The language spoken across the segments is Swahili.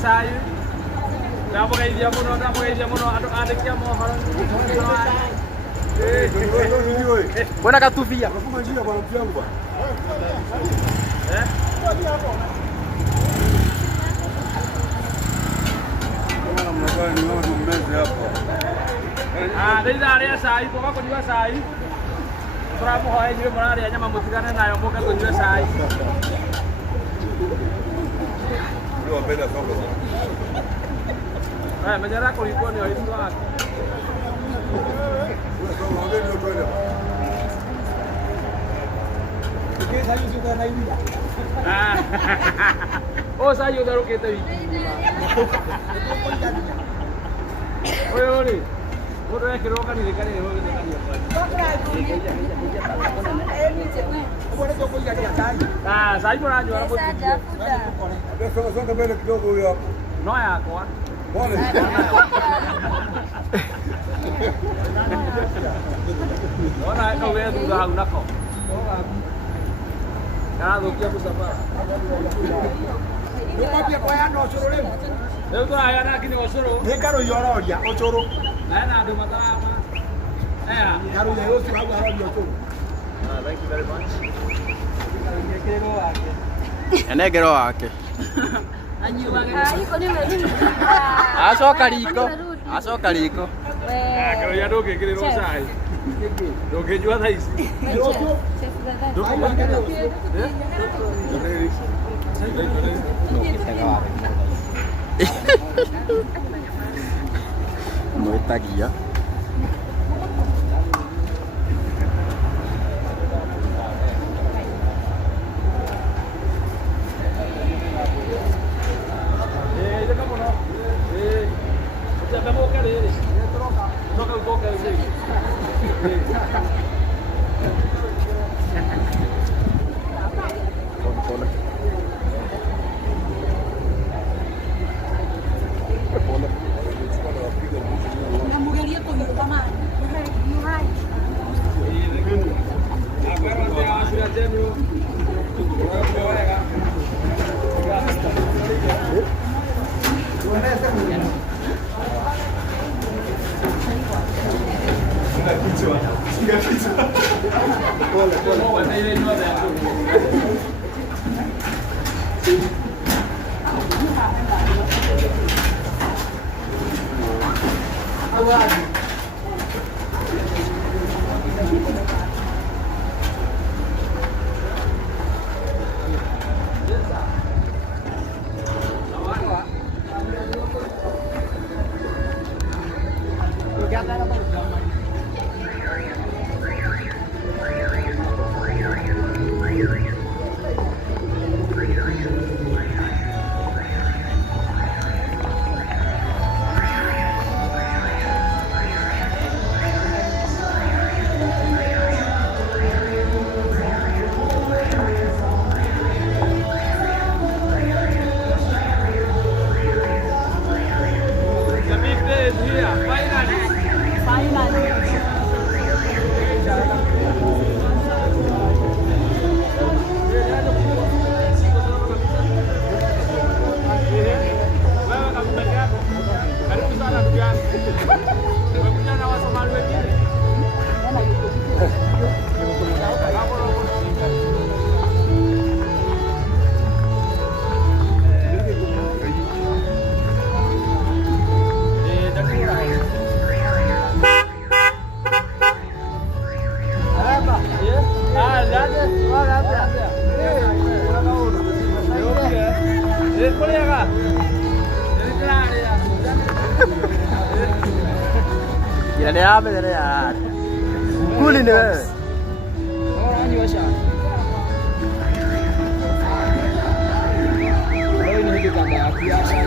sai. Namo kayak dia mono ada kia mau hal. Bwana katufia. Dari area sai, pokoknya kau juga sai. Pramu hoy juga mana areanya membuktikannya naik pokoknya kau juga sai. Menyerah kau itu nih itu lah. Saya sudah naik dia. Oh saya udah roket tadi. Oh ini. Udah kerokan ini kan ini. Nah, saya pernah jual pun. Besok kembali ke Jogo ya. No ya, kawan. Boleh. Mana kau lihat sudah udah kau. Nah, rupiah berapa? Lupa dia kau yang osoro lem. Dia tu ayah nak kini osoro. Dia kalau jual dia osoro. Nah, ada masalah apa? Kalau dia osoro aku harus dia osoro. Thank you very much. Ene gero wake. Asoka riko. Kalau ya doge kile rosa hai. Doge jua thai. Mới tay gì á? Gila dia apa dia ya? Kulin dia. Orang juga sih. Kalau ini hidup ada biasa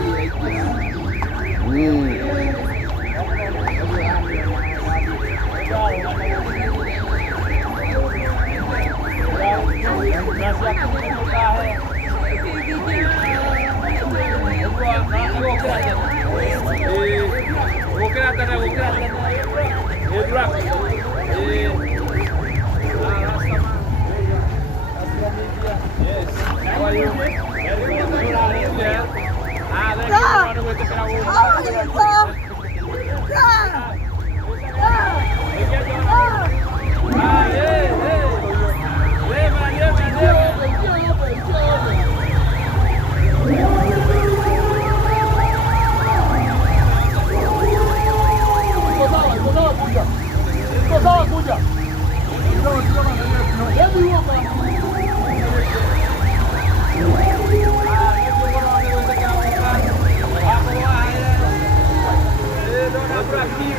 Agora.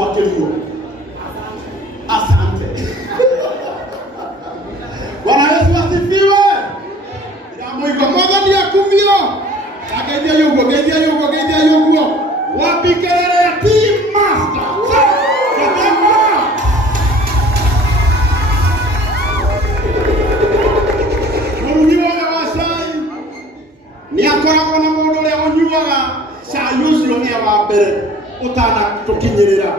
wake huo. Asante. Bwana Yesu asifiwe. Ndio iko moja ni akuvio. Kagedia yugo. Wapi kelele ya team master? Ni akoragwo na mundu uria unyuaga cai ucio ni wa mbere utana tukinyirira.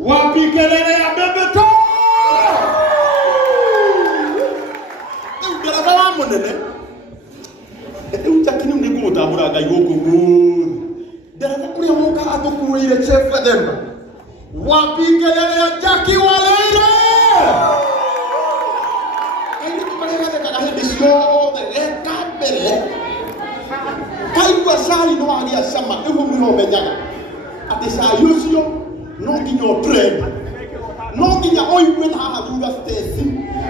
Wapi kelele ya bebeto? Ndereba wa munene utakini ndi kumutambura ngai guku ndereba kuria muka atukuire chef Demba. Wapi kelele ya Jackie Waleire? Aini tukaleta kahindi ciothe eka mbere kaigua cai no agia cama iguo mwe menyaga ati cai ucio no nginya trend no nginya oigwe na haha thutha Stacy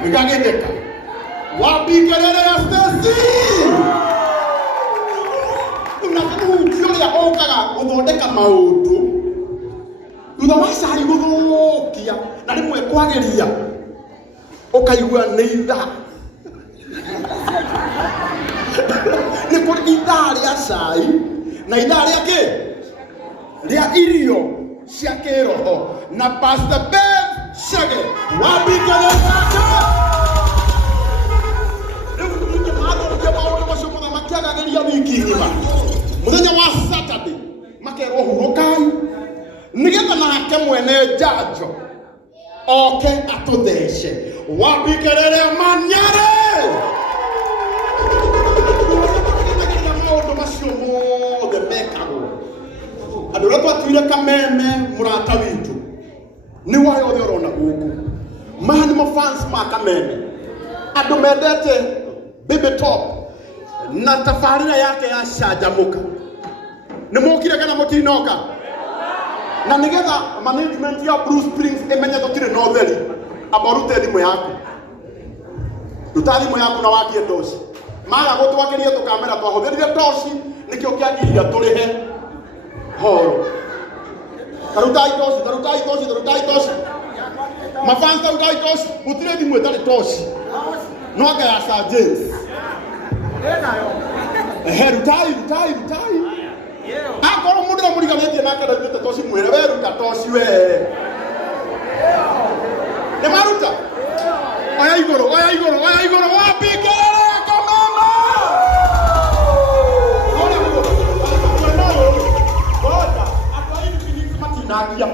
ngagetheka. Wapi kelele ya Stacy? Unakujua ya okaga guthondeka maundu thutha wa cai guthukia na rimwe kwageria ukaigua ni itha ni kuri itha ria cai na itha ria ki ria irio cia kiroho na Pastor Ben Shege. Wapi kelele yake? Makiagageria wiki ng'ima muthenya wa Saturday makerwo hurukai nigetha nake mwene njanjo oke atuthece. Wapi kelele ya Manyare? Maundu macio mothe mekagwo andu aria twatuire kameme murata witu ni wayo othe urona guku maya nimo fans ma kameme andu mendete Baby Top na tafarira yake ya shajamuka. Nimokire kana mutinoka na nigetha management ya Bruce Springs emenya tutire no theri aborute thimu yaku tutali moyaku na wakie toshi mara gutwakirie tukamera twahutherire toshi nikio kiagiria turihe horo tarutai toshi mafans tarutai toshi mutire thimu etari toshi no anga ya Sir James rutai akoro mundu na muriganetie nake na toshi mwere we ruta toshi we ne maruta oya igoro wapi kelele yako mama? Bota atwaini kiniki matinakia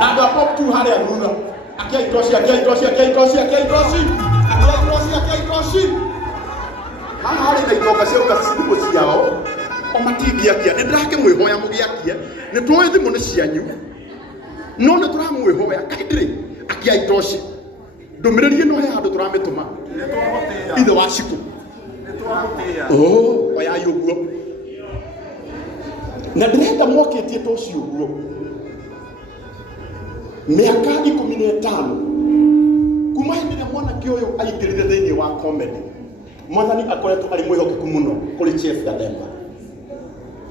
na ndo pop tu hali ya rura akia itoshi haha hali na itoka cia siku ciao o matigiakia ni ndrake mwihoya mugiakie ni twoe thimu ni cianyu no ni turamwihoya kaidire akia itoshi ndumiriri no he handu turamituma ithe wa ciku oya yuguo na ndirenda mwoketie toshi uguo miaka 15 kuma hindi na mwana kioyo aingirire thiini wa comedy mwathani akoretwo ari mwihokeku muno kuri Chief Demba.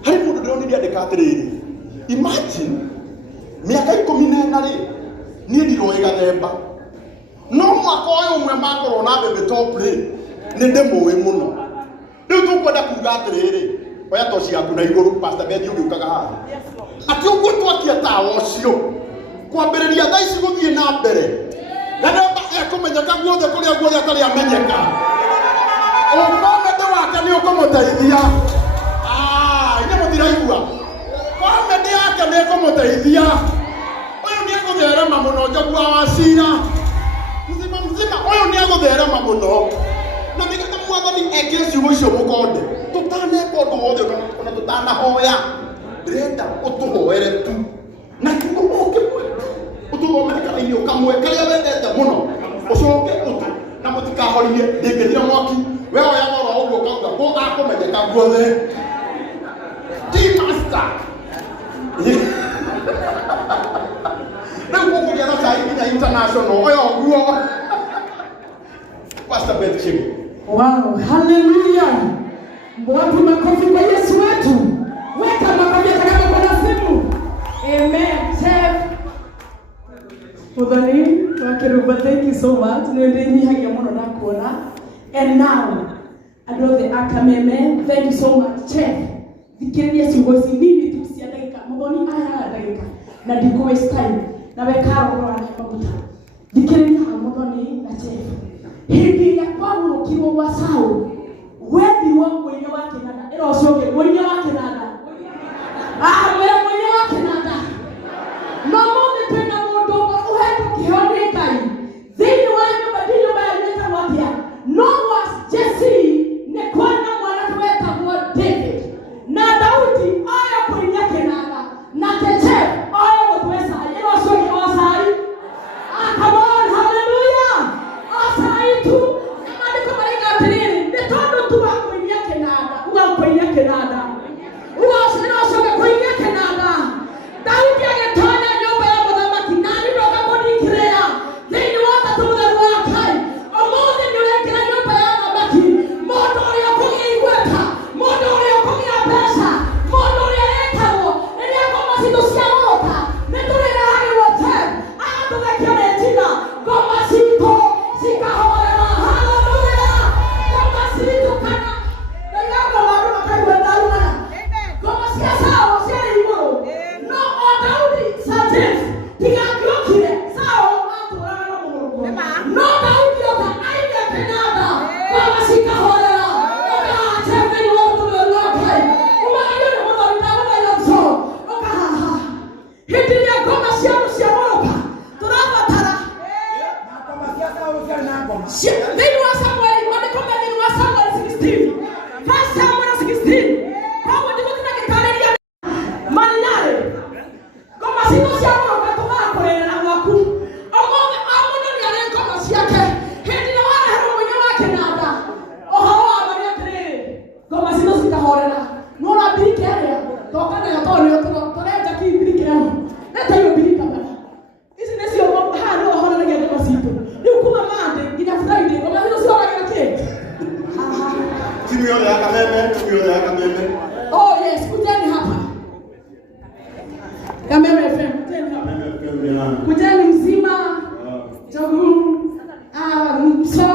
Hari mundu ndionire andika atiriri imagine miaka 14 ri ni ndiroiga Demba no mwaka uyu umwe makorwo na Baby Top ri ni ndemuwi muno riu tukwenda kuga atiriri oya toshi yaku na iguru Pastor Ben ugiukaga haha ati uguo twakia tawa ucio kwambiriria thaa ici guthie na mbere na Demba ekumenyeka guothe kuria guothe atari amenyeka comedy wake ni ukumuteithia ine mutiraigua comedy yake ni ukumuteithia uyu ni agutherema muno Njogua wa Cira mzima uyu ni agutherema muno na nigetha mwathani ekire ciugo icio mukonde tutaneka undu wothe ona tutanahoya ndirenda utuhoere tu na kiugo kimwe ututhomere kana-ini ukamwe karia wendete muno ucoke utu na mutikahorie ndingithira mwaki we oya ngoro uguo kauga ko akumenyeka guothe Master na kukuria na sai ina international oya uguo Pastor Ben Shege. Wow, hallelujah. Wapi makofi kwa Yesu wetu. Weka makofi kama kwa simu. Amen. Chef. Udhani, wakiruba, thank you so much. Nendeni hagia mono na kuona. And now, I know the Akameme. Thank you so much, Chef. Dikirenia sigosi nini tusia dakika. Mboni aya dakika. Na diko waste time. Na wekaro kwa mabuta. Dikirenia mboni na Chef. Hindi ya kwangu kiwo wasao. Wedi wa mwenye wake nada. Ero soke mwenye wake nada. Wewe mwenye wake nada. No more tena moto uheto kione kai. Zini wanyo badilo bayaleta wapia. No was Jesse ne kwana mwana weta mwa David. Na Daudi aya kwenye kenada. Na Keche aya watuwesa. Ero soke wasai. Come on, hallelujah. Wasai tu. Namani kumarika atilini. Netondo tuwa kwenye kenada. Uwa kwenye kenada. Uwa soke kwenye kenada. Daudi agetonya nyumba ya mudhamaki. Nani roga moni kirea. Thini wata tuwa kai. Omozi nyulekira nyumba ya mudhamaki. Mondo ulia kugi igweta. Mondo ulia kugi ya pesa. Mondo ulia letawo. Nini yako masito siya uoka. Netulira hagi wote. Atu vekione tina. Goma sito. Sika hola. Hallelujah. Goma sito kana. Nayako wadu makai wendalu mana. Goma siya sao. Siya ni moro. No Daudi Sajev. Tiga kyokire. Sao. Atu rana moro. No Daudi yoka. Aida penada. Goma sika hola. Oka chembe ni wadu tumelokai. Umakayoni mwana witawana yonso. Oka haha. Hindi ya goma siya moroka. Turafatara. Nini wa Samuel, madekome nini wa Samuel 16. First Samuel 16. Kwa ndiko tunakitareria manare. Kama sino sia moroka tuwa kwenda na waku. Omonge amono ni ale kama siake. Hindi na wale hero mwenye wake nada. Oho amaria kire. Kama sino sikahorera. Nora birike area. Toka na yotoni yotoka. Toleja ki birike area. Leta hiyo birika bana. Isi nesi omo hano ohona ngia kama sito. Ni ukuma mande ina Friday. Kama sino sio wake na cake. Timu yote Akameme. Oh yes, kujeni hapa. Kameme FM, kujeni hapa. Kujeni mzima. Jogu. Mso.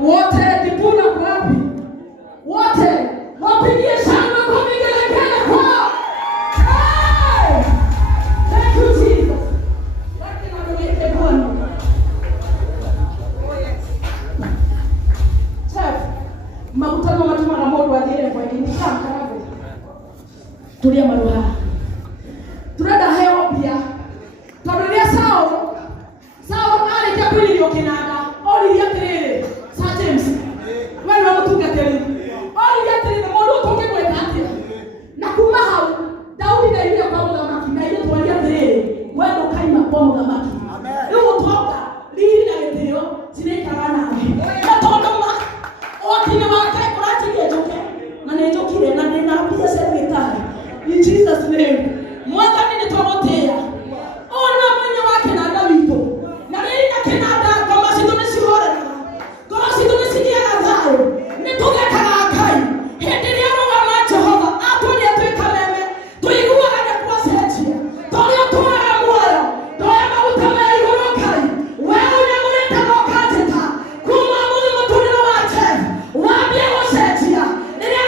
Wote dipuna kwa wapi? Wote. Wapigie shangwe kwa vigelegele kwa. Hey! Thank you Jesus. Wake na kumeke Bwana. Chef, makutano matuma na modu wadhire kwa ini karabu. Tulia maruha. Tureda hewa pia. Turudia sao. Sao ale kapili yo kinada. Oli ya tere. Sa James. Wewe wamutunga tere. Oli ya tere modu toke kwa kati. Na kumahau Daudi na ile kwa mudhamaki na ile tulia tere. Wewe kaima kwa mudhamaki. Amen. Leo toka lili na geteo sine karana. Na tondoma. Okine wake kurati yejoke. Na nejokire na nena pia sekretari. In Jesus name. Mwadhani nitomotea. Ona mwenye wake na Davito. Na nini na kenada kama sidonesi hora. Kama sidonesi kia nazayo. Nituge karakai. Hendiri yaro wa macho hova. Atoni ya tuika meme. Tuiguwa kanya kuwa sehechia. Toni ya tuwa ya mwara. Toya mautame ya yorokai. Wewe unyamuleta mokateta. Kuma muli mutulilo wache. Wabia wa sehechia. Nini ya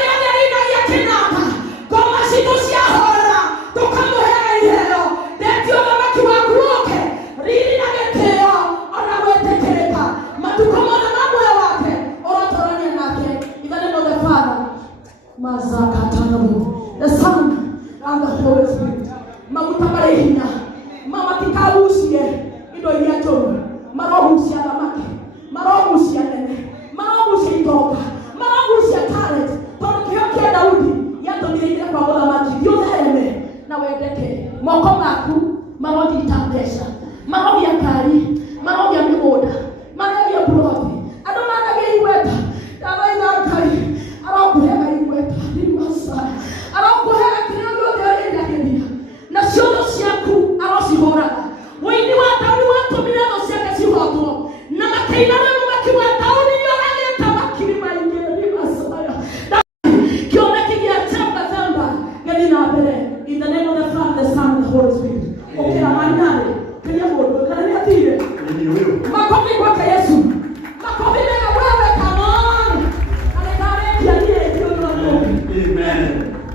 ya kenada. Kama sidosi ya hora. Tukamuhera ihero. Detio mama kiwa kuoke. Rili na geteo. Ona wetekereka. Matukomona mamwe wake. Ona torani nake. In the name of the Father. Mazakatanabu. The Son and the Holy Spirit. Mamutabarehina. Mama kikarusie. Ido yato. Marohusia mamake. Marohusia nene. Marohusia itoka. Marohusia talent. Torokiokia Daudi. Yato nilekea kwa bola maki. Yote eme. Na wedeke. Moko maku. Marogi itambesha. Marogi ya kari. Marogi ya mimoda. Marogi ya burobi. Adomana ge iweta. Dawa ina kari. Arakuhega iweta. Nimasa. Arakuhega kiyoyo de yakebia. Na siono siaku arosi hora. Weini wata ni watu milano siaka si watu. Na makaina wewe maki wata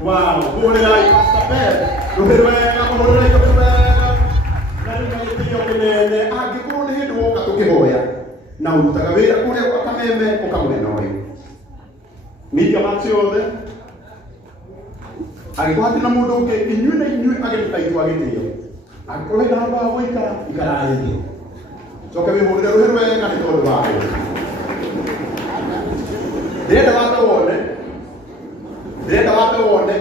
Wow, hũrĩrai Pastor Ben. Rũhĩ wega, hũrĩrai rũhĩ wega. Na rĩu magĩtĩo kĩnene, angĩkorwo nĩ hĩndĩ woka tũkĩhoya na ũrutaga wĩra kũrĩa gwa Kameme ũkamwena ũyũ. Media match yothe. Angĩkorwo hatirĩ na mũndũ ũngĩ, inyuĩ na inyuĩ ageni aitũ agĩtĩo. Angĩkorwo hĩndĩ handũ ha gũikara, ikarai thĩ. Coke wĩhũrĩre rũhĩ wega nĩ tondũ wa wĩra. Ndĩrenda wambe wone. Ndĩrenda wambe wone.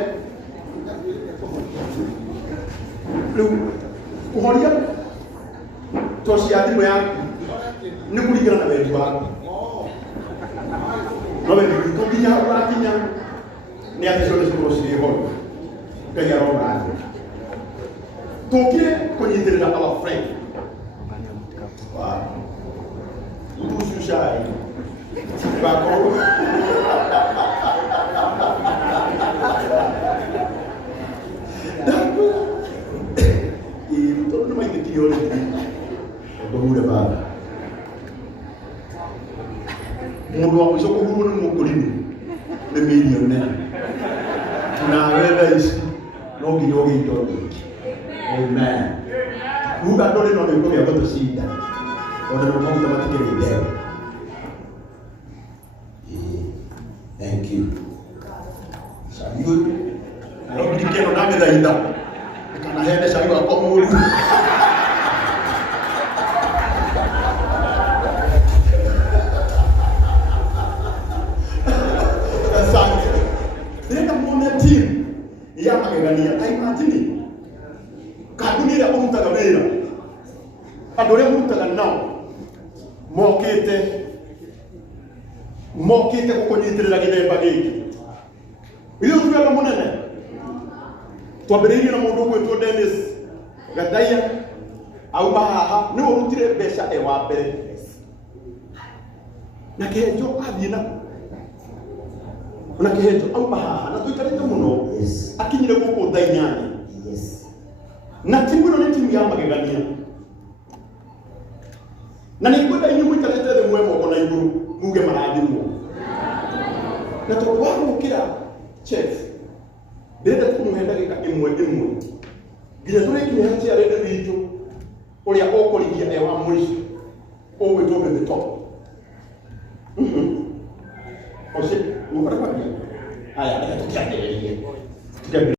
Rĩu kũhoria toci ya thimũ yaku nĩ kũringana na wendi waku. No wendi witũ nginya hau ũrakinya nĩ atĩ icio nĩcikorwo cirĩ horu. Ngai arona atĩ. Tũkire kũnyitĩrĩra our friend. Wow. Mtu ũcio cai. Gakorwo. Tondũ nĩmaithĩkire ũrĩmi. Ngũhure baba. Mũndũ wa mũico kũhurwo nĩ mũkũrimi nĩ mirioni. Na wenda ici no nginya ũgĩe indo nyingĩ. Amen. Kuga ndũrĩ no nĩũkũgĩa gũtũcinda. Tondũ nĩmaguta matikĩrĩ ndeo. Thank you. Sabiũ. No ngikeno na mĩthaitha. Kana hende cai wakwa mũru. Ndĩrenda muone team ya magegania. Imagine kambuni ĩrĩa ũrutaga wĩra, andũ arĩa mũrutaga nao mokĩte gũkũnyitĩrĩra gĩthemba gĩkĩ. Ithuĩ ũtuĩka mũnene. Twambĩrĩirie na mũndũ ũgwĩtwo Dennis Gathaiya auma haha nĩ ũrutire mbeca wa mbere. Na Kĩhenjo athiĩ na Kĩhenjo auma haha na tũikarĩte mũno. Akinyire gũkũ thaa 8. Na timu ĩno nĩ timu ya magegania. Na nĩ ngwenda inyuĩ mũikarĩte thĩ muoe moko na igũrũ muge marathimwo. Na tondũ wa gũkĩra chef ndĩrenda tũmũhe ndagĩka ĩmwe nginya tũrĩkinya hatia rĩndĩ witũ ũrĩa ũkũrigia wa mũico ũgwĩtwo Bethito. Oce, mũkara kwa haya, ndio tukiangalia.